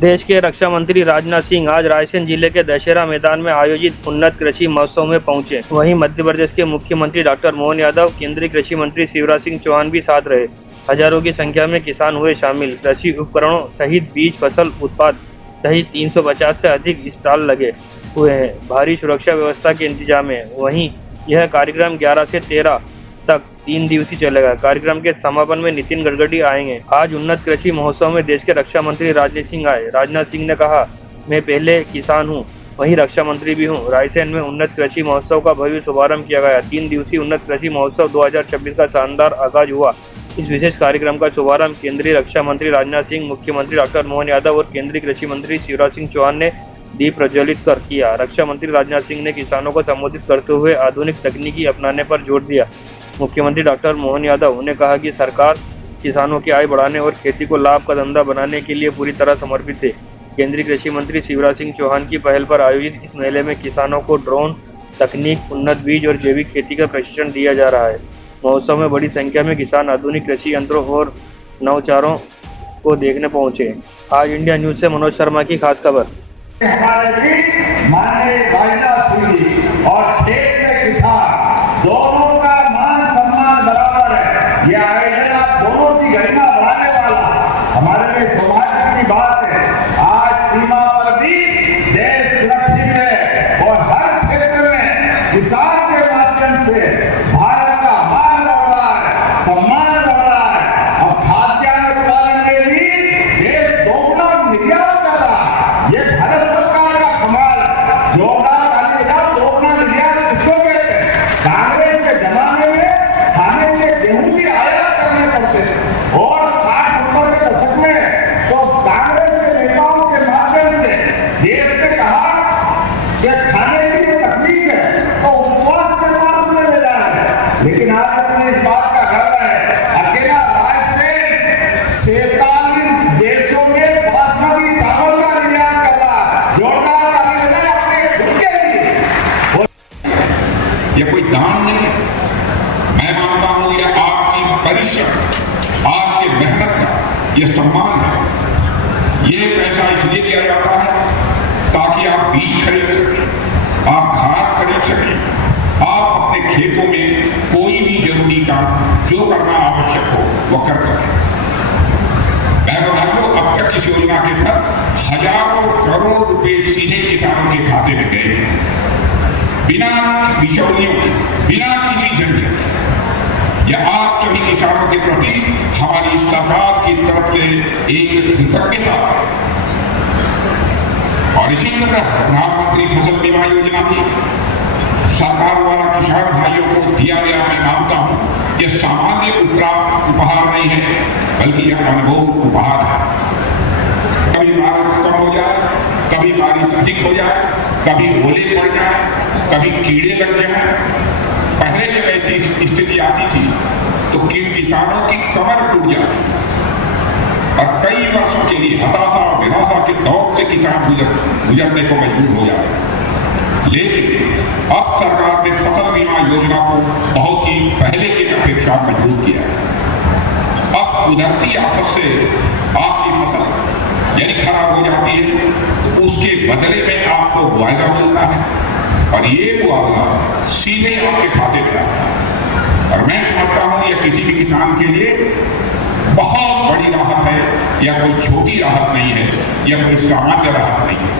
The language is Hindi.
देश के रक्षा मंत्री राजनाथ सिंह आज रायसेन जिले के दशहरा मैदान में आयोजित उन्नत कृषि महोत्सव में पहुंचे। वहीं मध्य प्रदेश के मुख्यमंत्री डॉक्टर मोहन यादव, केंद्रीय कृषि मंत्री शिवराज सिंह चौहान भी साथ रहे। हजारों की संख्या में किसान हुए शामिल। कृषि उपकरणों सहित बीज, फसल उत्पाद सहित 350 से अधिक स्टॉल लगे हुए हैं। भारी सुरक्षा व्यवस्था के इंतजाम है। वहीं यह कार्यक्रम 11 से 13 तक 3 दिवसीय चलेगा। कार्यक्रम के समापन में नितिन गडकरी आएंगे। आज उन्नत कृषि महोत्सव में देश के रक्षा मंत्री राजनाथ सिंह आए। राजनाथ सिंह ने कहा, मैं पहले किसान हूं, वहीं रक्षा मंत्री भी हूं। रायसेन में उन्नत कृषि महोत्सव का भव्य शुभारंभ किया गया। 3 दिवसीय उन्नत कृषि महोत्सव 2026 का शानदार आगाज हुआ। इस विशेष कार्यक्रम का शुभारंभ केंद्रीय रक्षा मंत्री राजनाथ सिंह, मुख्यमंत्री डॉक्टर मोहन यादव और केंद्रीय कृषि मंत्री शिवराज सिंह चौहान ने दीप प्रज्वलित कर किया। रक्षा मंत्री राजनाथ सिंह ने किसानों को संबोधित करते हुए आधुनिक तकनीकी अपनाने पर जोर दिया। मुख्यमंत्री डॉक्टर मोहन यादव ने कहा कि सरकार किसानों की आय बढ़ाने और खेती को लाभ का धंधा बनाने के लिए पूरी तरह समर्पित है। केंद्रीय कृषि मंत्री शिवराज सिंह चौहान की पहल पर आयोजित इस मेले में किसानों को ड्रोन तकनीक, उन्नत बीज और जैविक खेती का प्रशिक्षण दिया जा रहा है। महोत्सव में बड़ी संख्या में किसान आधुनिक कृषि यंत्रों और नवाचारों को देखने पहुंचे। आज इंडिया न्यूज से मनोज शर्मा की खास खबर। हमारे बीच माननीय राजनाथ सिंह जी और खेत में किसान दोनों का मान सम्मान बराबर है। ये आयोजन आप दोनों की गरिमा बढ़ाने वाला हमारे लिए सौभाग्य की बात है। आज सीमा पर भी देश सुरक्षित है और हर क्षेत्र में किसान के माध्यम से भारत का मान बढ़ रहा है, सम्मान बढ़ रहा है। अब खाद्यान्न उत्पादन के लिए देश दोगुना निर्यात कर रहा है। ये भारत सरकार का कमाल है। जोरदार ताली बजाओ। दोगुना निर्यात किसको कहते हैं? कांग्रेस के जमाने में खाने के गेहूं भी आयात करने पड़ते थे और 60-70 के दशक में तो कांग्रेस के नेताओं के माध्यम से देश ने कहा कि खाने की जो तकलीफ है तो उपवास के मार्ग में ले जाए। लेकिन आज अपने इस बात का गर्व है, अकेला रायसेन 47 देशों में बासमती चावल का निर्यात कर रहा है। जोरदार ताली बजाएं अपने खुद के लिए। यह कोई दान नहीं है। मैं मानता हूं यह आपकी परिश्रम, आपके मेहनत का यह सम्मान है। ये पैसा इसलिए दिया जाता है ताकि आप बीज खरीद सकें, आप खाद खरीद सकें, आप अपने खेतों में कोई भी जरूरी काम जो करना आवश्यक हो वह कर सकें। भाइयों, अब तक इस योजना के तहत हजारों करोड़ रुपए सीधे किसानों के खाते में गए, बिना बिचौलियों के, बिना किसी झंझट के। यह आप सभी किसानों के प्रति हमारी सरकार की तरफ से एक कृतज्ञता और इसी तरह प्रधानमंत्री फसल बीमा योजना भी सरकार द्वारा किसान भाइयों को दिया गया। मैं मानता हूं यह सामान्य उपहार नहीं है, बल्कि यह अनमोल उपहार है। कभी बारिश कम हो जाए, कभी बारिश अधिक हो जाए, कभी ओले पड़ जाए, कभी कीड़े लग जाए। पहले जब ऐसी स्थिति आती थी तो किसानों की कमर टूट जाती और कई वर्षों के लिए हताशा और निराशा के दौर से किसान गुजरने को मजबूर हो जाते। लेकिन अब सरकार ने फसल बीमा योजना को बहुत ही पहले की अपेक्षा मजबूत किया है। अब कुदरती आफत से आपकी फसल यदि खराब हो जाती है तो उसके बदले में आपको मुआवजा मिलता है और ये मुआवजा सीधे आपके खाते में आता है। और मैं समझता हूं यह किसी भी किसान के लिए बहुत बड़ी राहत है। यह कोई छोटी राहत नहीं है, यह कोई सामान्य राहत नहीं है।